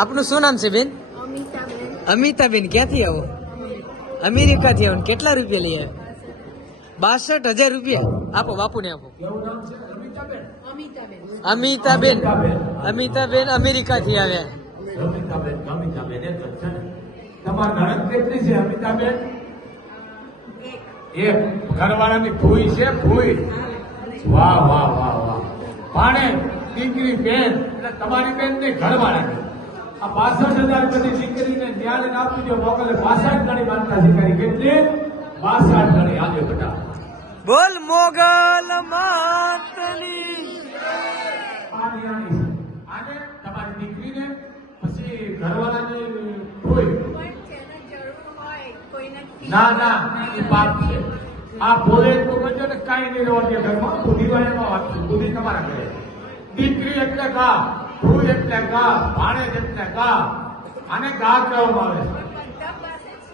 આપનું શું નામ છે બેન? અમિતાબેન. અમિતાબેન ક્યાંથી આવો? અમેરિકાથી આવો ને કેટલા રૂપિયા લઈ આવ્યો? બાસઠ હજાર રૂપિયા. આપો બાપુને આપો. અમિતાબેન. અમિતાબેન. અમિતાબેન. અમેરિકાથી આવ્યા. અમિતાબેન અમિતાબેન એક જ છે ને. તમારી નણંદ કેટલી છે અમિતાબેન? એક. ઘરવાળાની ભૂઈ છે ભૂઈ. વાહ વાહ વાહ વાહ. ભાણે દીકરી બેન. તમારી બેન ને ઘરવાળાની. આ પાસઠ હજાર બધી દીકરીને ધ્યાન આપી દો મોકલે પાસઠ ગણી માનતા શીખારી કેટલી? બાસઠ ગણી આજે બધા બોલ મોગલ માતની. આની તમારી દીકરીને પછી ઘરવાળાની કોઈને ના ના એ પાપ છે. આ ભોલે તો કહેજો ને કાંઈ નહીં રહેવા દે ઘરમાં. બુદ્ધિ વાળામાં વાત છે. બુદ્ધિ તમારા ઘરે. દીકરી એટલે કા ભૂ એટલે ગા ભાણેજ એટલે ગા આને ગા કહેવામાં આવે છે.